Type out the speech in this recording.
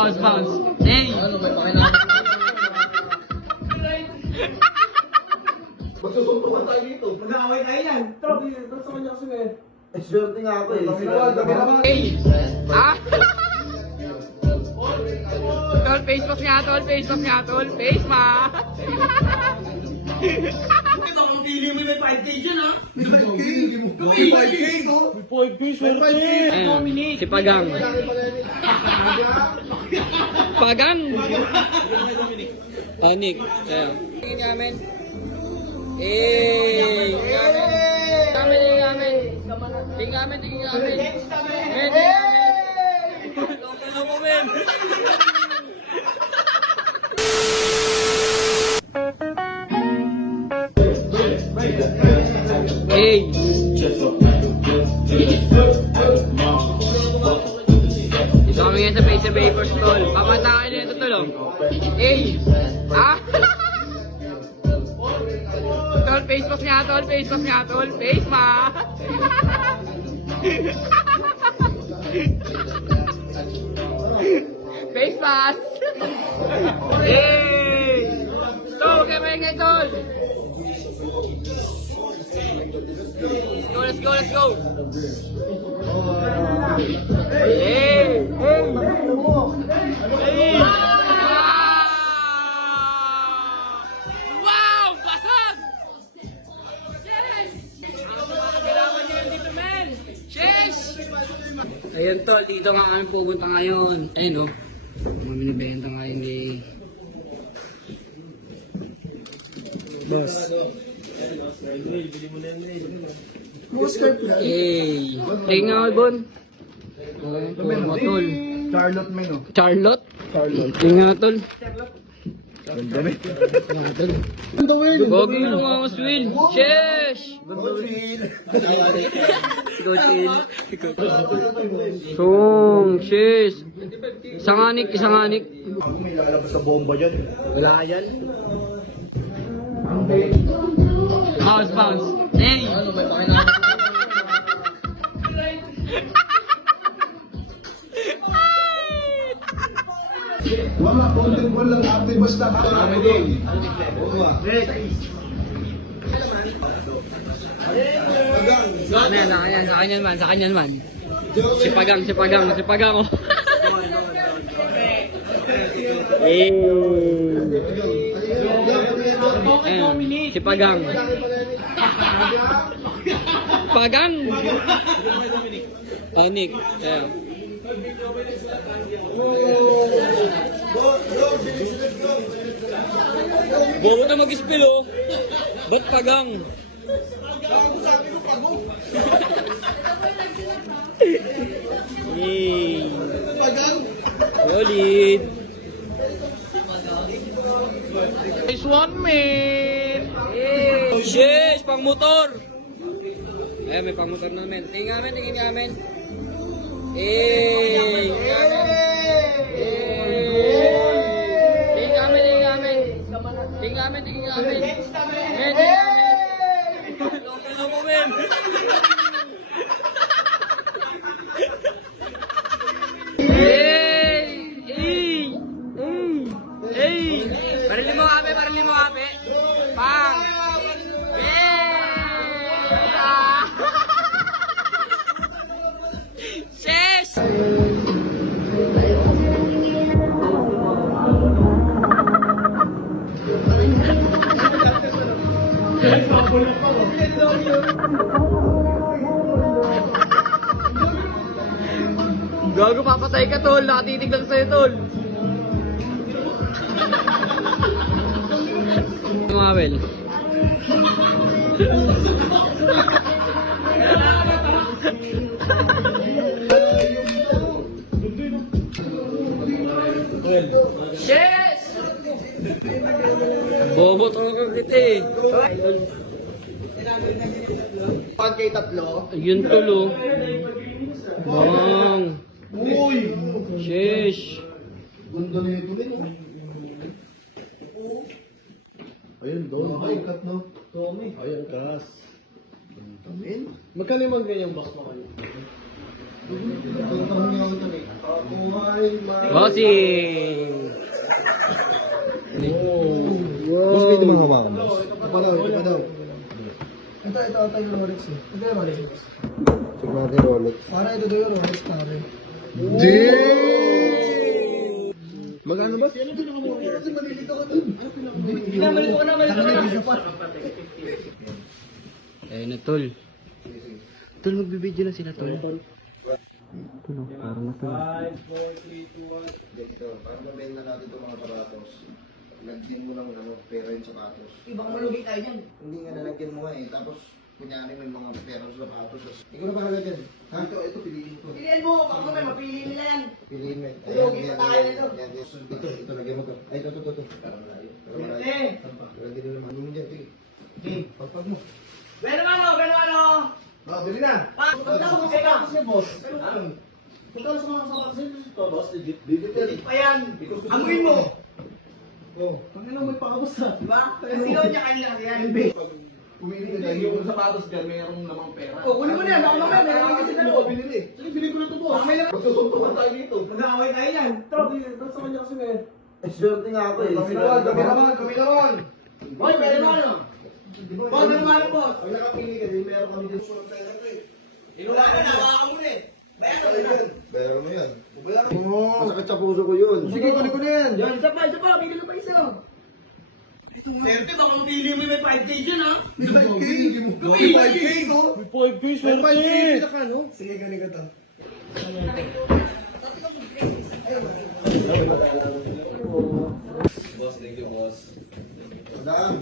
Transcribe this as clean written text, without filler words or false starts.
Bounce, bounce. Hey! Ano, may pakinabang. Magsusuntukan tayo dito. Nag-aaway tayo yan. Tropi, basta kanya kasi ngayon. Swerte nga ako eh. Hey! Ah! Tol, face mask nga, tol. Face mask nga, tol. Face mask! Ito, kung pili mo may 5K dyan, ha? May 5K ko. Ayan, si Pagang. Pagang! Oh, Nick. Ayan. Tingin namin. Eh! Tingin namin. Tingin namin. Hey! Dito kami ngayon sa Face the Vapors, tol. Pamantakin na ito, tol. Hey! Ah! Tol, face mask nga, tol. Face mask nga, tol. Face mask! Face mask! Hey! Tol, kaya may tol! Let's go, let's go! Hey! Hey! Hey! Wow! Basag! Kailangan nyo dito, men! Cheers! Ayun, tol. Dito nga kami pupunta ngayon. Ayun, oh. Mga binibenta ngayon ni Boss. Hey! Tingin nga ako, Bon. Oh, tol. Charlotte men oh. Charlotte? Tingin nga, tol. Huwag mo lang mga Will. Cheers! Go chill. Cheers! Isang anik. Ako may lalabas sa bomba dyan. Wala yan. Bounce. Hey! Ano, may pakinabang. Mga content mo lang ate basta kami din. Sa kanya man. Si Pagang. Oh. Hey! Ayan, si Pagang. Pagang! Oh, Nick. Ayan. Bobo na mag-spill, oh. Ba't Pagang? Hey! Solid! Nice one, man! Hey! Yes! Pang motor! Ayan, may pang motor namin. Tingin namin. Hey! Tingin namin. Parili mo kami. Pang! Yes! Gago, papatay ka, tol. Nakatitig lang sa'yo, tol. Mabel. Yes! Bobo to ka kita eh. Pag kay tatlo. Ayun, tulo. Bang. Uy! Sheesh. Ganda na ito din. Ayun, doon. Ay, cut no. Ayun, kas. Amen. Magkano yung mga ganyang box mo kayo? Bossing! Boss, pwede mga hawakan, boss. Ito daw. Ito yung Rolex eh. Ito yung Rolex. Check natin Rolex. Para ito daw yung Rolex pare. Magkano ba? Ayun na, tol. Tol, magbibideo na sila, tol. Tol, oh, parang na, tol. Dito, parang nabenta natin itong mga sapatos. Lagyan mo ng pera yung sapatos. Ibang malugi tayo dyan. Hindi nga nalagyan mo eh. Tapos, kunyari may mga pera sa sapatos. Ikaw na bahala dyan. Ha? Ito, piliin ko. Piliin mo, baka naman mapili nila yan. Piliin mo. Lugi pa tayo nito. Ito, lagyan mo to. Ay, ito. Parang malayo. Parang malayo. Eh. Lagyan mo naman. Ano mo dyan, sige. Okay. Pagpag mo. Pero ano? Ah, bili na. Punta ko sa sapatos niya, boss. Punta sa mga sapatos ito, boss. Legit Pa yan. Amuin mo. Oh. Panginoon may pakabusta. Diba? Sino niya kanina kasi yan? Pumili ka dyan. Yung sapatos dyan, mayroong namang pera. Oh, kunin mo na yan. Baka mamaya, meron lang kasi Ano dalawa. ko binili? Sige, bili ko na ito, boss. May lang. Magsusuntukan tayo dito. Mag-aaway tayo yan. Trop, basta kanya kasi ngayon. Swerte nga ako eh. Kami naman. Hoy, meron na ano? Boss, meron na ano, boss? Pag nakapili ka din, meron kami din sulat tayo dito eh. Wala ka na, hawakan mo na eh. Bayan mo na. Bayaran mo yan. Oo. Masakit sa puso ko yun. Sige, kunin ko na yan. Yan, isa pa. Bigyan pa isa. Swerte, baka mapili mo may 5K dyan ha. 5K, hindi mo. 5K, no? 5K, pinaka, no? Sige, ganun ka to. Madam.